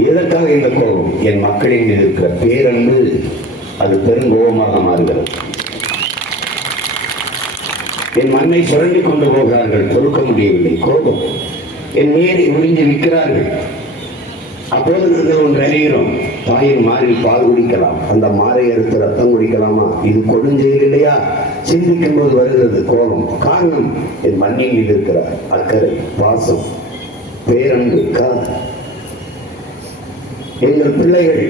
எதற்காக இந்த கோபம்? என் மக்களின் மீது இருக்கிற பேரன்பு அது பெருங்கோபமாக மாறுகிறது. என் மண்ணை சுரண்டி கொண்டு போகிறார்கள் கொடுக்க முடியவில்லை கோபம். என் நீரை உறிஞ்சி விற்கிறார்கள் அப்போது நாங்கள் ஒன்று அறிகிறோம் தாயின் மாறில் பால் குடிக்கலாம். அந்த மாறை எடுத்து ரத்தம் குடிக்கலாமா? இது கொடுஞ்செயல் இல்லையா சிந்திக்கும் போது வருகிறது கோபம். காரணம் என் மண்ணின் மீது இருக்கிற அக்கறை பாசம் பேரன்பு காதல் எங்கள் பிள்ளைகள்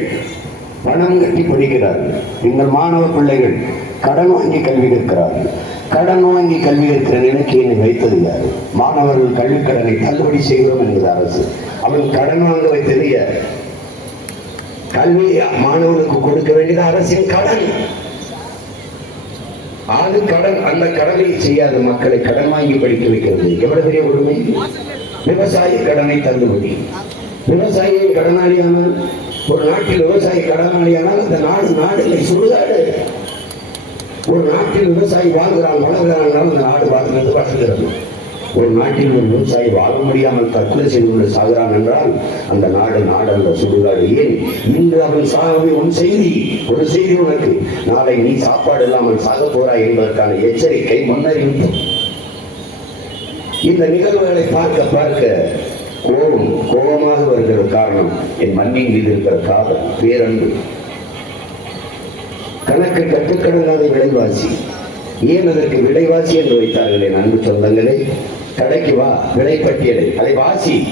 பணம் கட்டி படிக்கிறார்கள். எங்கள் மாணவ பிள்ளைகள் கடன் வாங்கி கல்வி கற்கிறார்கள். கடன் வாங்கி கல்வி கற்கிற நிலைக்கு என்னை வைத்தது யார்? மாணவர்கள் கல்விக் கடனை தள்ளுபடி செய்கிறோம் என்கிற அரசு. அவன் கடன் வாங்க வைத்தது யார் கல்வி மாணவர்களுக்கு கொடுக்க வேண்டியது அரசின் கடன். அது கடன் அந்த கடனை செய்யாத மக்களை கடன் வாங்கி படிக்க வைக்கிறது. எவ்வளவு பெரிய கொடுமை விவசாய கடனை தள்ளுபடி. விவசாயியை கடனாளியானால் ஒரு நாட்டில் விவசாயி கடனாளியானால் அந்த நாடு நாடு இல்லை சுடுகாடு. ஒரு நாட்டில் விவசாயி வாழ்கிறான் வளர்கிறான் அந்த நாடு வாழ்கிறது வளர்கிறது. ஒரு நாட்டில் ஒரு விவசாயி வாழ முடியாமல் தற்கொலை செய்து கொண்டு சாகிறான் என்றால் அந்த நாடு நாடு அந்த சுடுகாடு. ஏன்? இன்று அவன் சாகவே உன் செய்தி ஒரு செய்தி உனக்கு. நாளை நீ சாப்பாடு இல்லாமல் சாக போறாய் என்பதற்கான எச்சரிக்கை முன்னறிவிப்பு. இந்த நிகழ்வுகளை பார்க்க பார்க்க கோபம் கோபமாக வருகிற காரணம். என் மண்ணின் மீது இருக்கிற காதல் பேரன்பு. கணக்கு கட்டுக்கடங்காத விலைவாசி. ஏன் அதற்கு விலைவாசி என்று வைத்தார்கள் என் அன்பு சொந்தங்களே? கடைக்கு வா விலை பட்டியலை. அதை வாசி.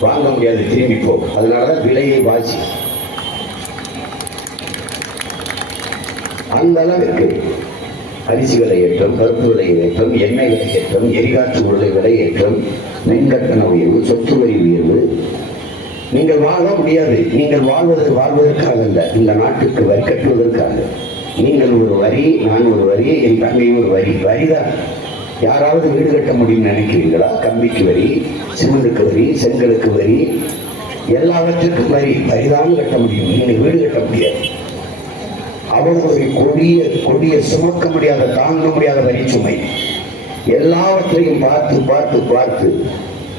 வாங்க முடியாது திரும்பி போ. அதனாலதான் விலையை வாசி. அந்த அளவிற்கு அரிசி விலை ஏற்றம் பருப்பு விலை ஏற்றம் எண்ணெய் விலை ஏற்றம் எரிகாற்று உருளை விலை ஏற்றம் மின்கட்டண உயர்வு சொத்து வரி உயர்வு. நீங்கள் வாழ முடியாது. நீங்கள் வாழ்வது வாழ்வதற்காக அல்ல. இந்த நாட்டுக்கு வரி கட்டுவதற்காக. நீங்கள் ஒரு வரி நான் ஒரு வரி என் தங்கை ஒரு வரி வரிதான். யாராவது வீடு கட்ட முடியும்னு நினைக்கிறீங்களா கம்பிக்கு வரி சிமெண்ட்டுக்கு வரி செங்கலுக்கு வரி எல்லாவற்றுக்கும் வரி. வரிதான் கட்ட முடியும். நீங்கள் வீடு கட்ட முடியாது. அவர்களுடைய கொடிய கொடிய சுமக்க முடியாத தாங்க முடியாத வரிச்சுமை சுமை எல்லாவற்றையும் பார்த்து பார்த்து பார்த்து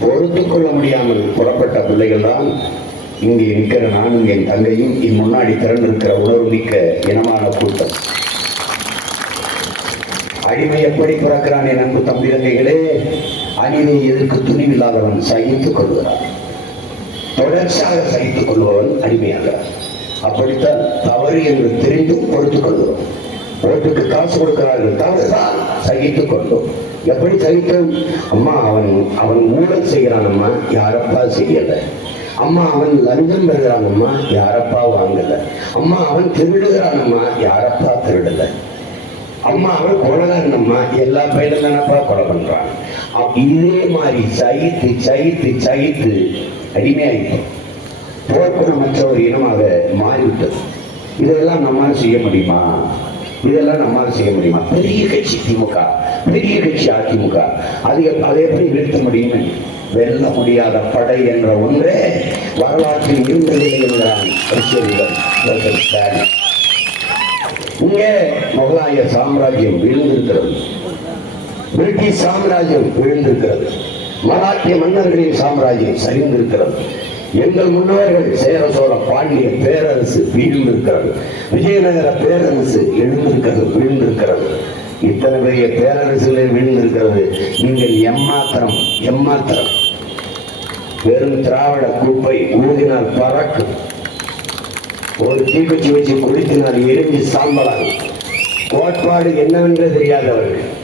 பொறுத்து கொள்ள முடியாமல் புறப்பட்ட பிள்ளைகள் தான் இங்கே இருக்கிற நானும் என் தங்கையும் இம்முன்னாடி முன்னாடி உணர்வு மிக்க இனமான கூட்டம். அடிமை எப்படி பிறக்கிறான் என் அன்பு தம்பி தங்கைகளே? அணிவை எதிர்க்கு துணிவில்லாதவன் சகித்துக் கொள்கிறான். தொடர்ச்சியாக சகித்துக் கொள்பவன் அடிமையாகிறான். அப்படித்தான் தவறு என்று தெரிந்தும் கொடுத்துக் கொள்வோம். ஓட்டுக்கு காசு கொடுக்கிறார்கள் தவறுதான் சகித்துக் கொண்டோம் எப்படி சகித்தோம்? அம்மா அவன் அவன் ஊழல் செய்கிறான் அம்மா யாரப்பா செய்யல? அம்மா அவன் லஞ்சம் பெறுகிறானம்மா யாரப்பா வாங்கல? அம்மா அவன் திருடுகிறானம்மா யாரப்பா திருடல? அம்மா அவன் கொலகாரனம்மா எல்லா பையனும் தானப்பா கொலை பண்றான். இதே மாதிரி சகித்து சகித்து சகித்து அடிமையாயிட்டோம். போர்க்குணமற்ற ஒரு மாறிவிட்டது இதெல்லாம் நம்மால் செய்ய முடியுமா? இதெல்லாம் நம்மால் செய்ய முடியுமா? பெரிய கட்சி திமுக பெரிய கட்சி அதிமுக. அது அதை எப்படி வீழ்த்த முடியும்? வெல்ல முடியாத படை என்ற ஒன்றே வரலாற்றில் இருந்ததில்லை என்கிறான் இங்கே முகலாய சாம்ராஜ்யம் விழுந்திருக்கிறது. பிரிட்டிஷ் சாம்ராஜ்யம் விழுந்திருக்கிறது. மராட்டிய மன்னர்களின் சாம்ராஜ்யம் சரிந்திருக்கிறது. எங்கள் முன்னோர்கள் சேர சோழ பாண்டிய பேரரசு வீழ்ந்திருக்கிறது. விஜயநகர பேரரசு எழுந்திருக்கிறது வீழ்ந்திருக்கிறது. இத்தனை பெரிய பேரரசுகளே வீழ்ந்திருக்கிறது. நீங்கள் எம்மாத்திரம் எம்மாத்திரம். வெறும் திராவிட குப்பை ஊதினால் பறக்கும். ஒரு தீக்குச்சி வச்சு குளித்தினால் எரிஞ்சு சாம்பலாகும். கோட்பாடு என்னவென்று தெரியாதவர்கள்.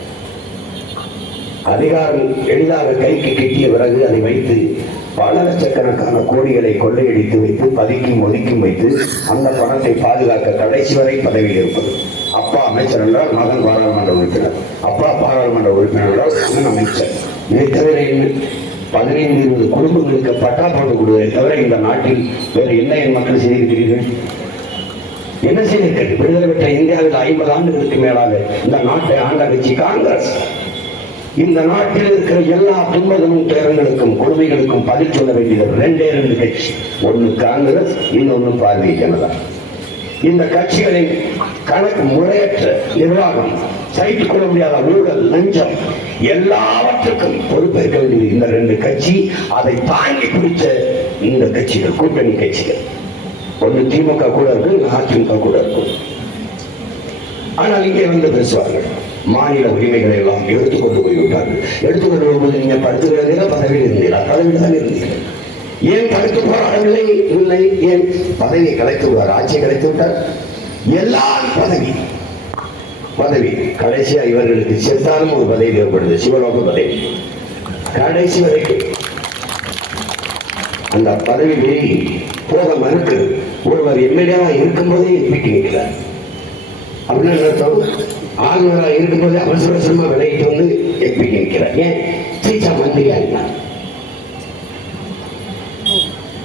அதிகாரம் எளிதாக கைக்கு கிட்டிய பிறகு அதை வைத்து பல லட்சக்கணக்கான கோடிகளை கொள்ளையடித்து வைத்து பதுக்கி ஒதுக்கி வைத்து அந்த பணத்தை பாதுகாக்க கடைசி வரை பதவியில் இருப்பது. அப்பா அமைச்சர் என்றால் மகன் பாராளுமன்ற உறுப்பினர். அப்பா பாராளுமன்ற உறுப்பினர் என்றால் மகன் அமைச்சர். இதை தவிர பதினைந்து இருபது குடும்பங்களுக்கு பட்டா போட்டு கொடுவதை தவிர இந்த நாட்டில் வேறு என்ன என் மக்கள் செய்திருக்கிறீர்கள்? என்ன செய்திருக்கிறது? விடுதலை பெற்ற இந்தியாவில் ஐம்பது ஆண்டுகளுக்கு மேலாக இந்த நாட்டை ஆண்ட கட்சி காங்கிரஸ் இந்த நாட்டில் இருக்கிற எல்லா துன்பங்களும் பேரங்களுக்கும் கொடுமைகளுக்கும் பதில் சொல்ல வேண்டியது ரெண்டே ரெண்டு கட்சி. ஒன்னு காங்கிரஸ் இன்னொன்னு பாரதிய ஜனதா. இந்த கட்சிகளின் கணக்கு முறையற்ற நிர்வாகம் சகித்துக் கொள்ள முடியாத ஊழல் லஞ்சம் எல்லாவற்றுக்கும் பொறுப்பேற்க வேண்டியது இந்த ரெண்டு கட்சி. அதை தாங்கி பிடிச்ச இந்த கட்சிகள் கூட்டணி கட்சிகள். ஒன்று திமுக கூட இருக்கு அதிமுக கூட இருக்கும் ஆனால் இங்கே வந்து பேசுவார்கள். மாநில உரிமைகளை எல்லாம் எடுத்துக்கொண்டு போய்விட்டார்கள். எடுத்துக்கொண்டு போகும்போது நீங்க படுத்துக்கிறீங்களா பதவியில் இருந்தீங்களா பதவியில் தான் இருந்தீர்கள். ஏன் படுத்து போராடவில்லை? இல்லை. ஏன்? பதவியை கலைத்து விட்டார் ஆட்சியை கலைத்து விட்டார். எல்லாம் பதவி. பதவி. கடைசியா இவர்களுக்கு செத்தாலும் ஒரு பதவி ஏற்படுது சிவலோக பதவி. கடைசி வரைக்கும். அந்த பதவி போக மறுக்கு ஒருவர் எம்எல்ஏவா இருக்கும்போதே எம்பிக்கு நிற்கிறார் அப்படின்னு என்ன அர்த்தம் ஆளுநரா இருக்கும்போதே அவசர அவசரமா விலகிட்டு வந்து எம்பிக்கு நிற்கிறார் ஏன்? சீச்சா மந்திரியா இருந்தார்.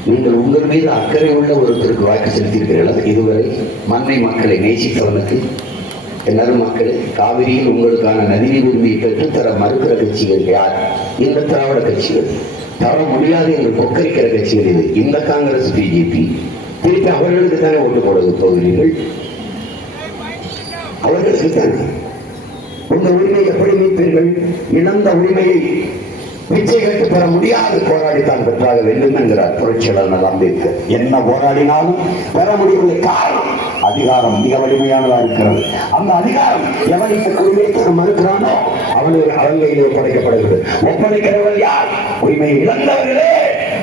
நீங்கள் உங்கள் மீது அக்கறை உள்ள ஒருத்தருக்கு வாக்கு செலுத்தியிருக்கிறீர்கள்? இதுவரை மண்ணை மக்களை நேசித்தவனுக்கு எல்லாரும் மக்கள் காவிரியில் உங்களுக்கான நதிநீர் உரிமையை பெற்றுத்தர மறுக்கிற கட்சிகள் யார்? இந்த திராவிட கட்சிகள். தர முடியாது என்று கொக்கரிக்கிற கட்சிகள் இது. இந்த காங்கிரஸ் பிஜேபி. திருப்பி அவர்களுக்கு தானே ஓட்டு போடுவது போகிறீர்கள்? அவர்கள் தானே உங்க உரிமை எப்படி மீட்பீர்கள்? இழந்த உரிமையை பிச்சை கட்டு பெற முடியாது. போராடித்தான் பெற்றாக வேண்டும் என்கிறார் புரட்சியாளர் அம்பேத்கர். என்ன போராடினாலும் பெற முடியவில்லை. காரணம் அதிகாரம் மிக வலிமையானதா இருக்கிறது. அந்த அதிகாரம் எவனுக்கு உரிமை தர மறுக்கிறானோ அவனுக்கு அவங்கையிலே ஒப்படைக்கப்படுகிறது. ஒப்படைக்கிறவர்கள் யார்? உரிமையை இழந்தவர்களே.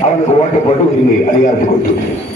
அவனுக்கு ஓட்டு போட்டு உரிமை அதிகாரத்தை கொடுத்து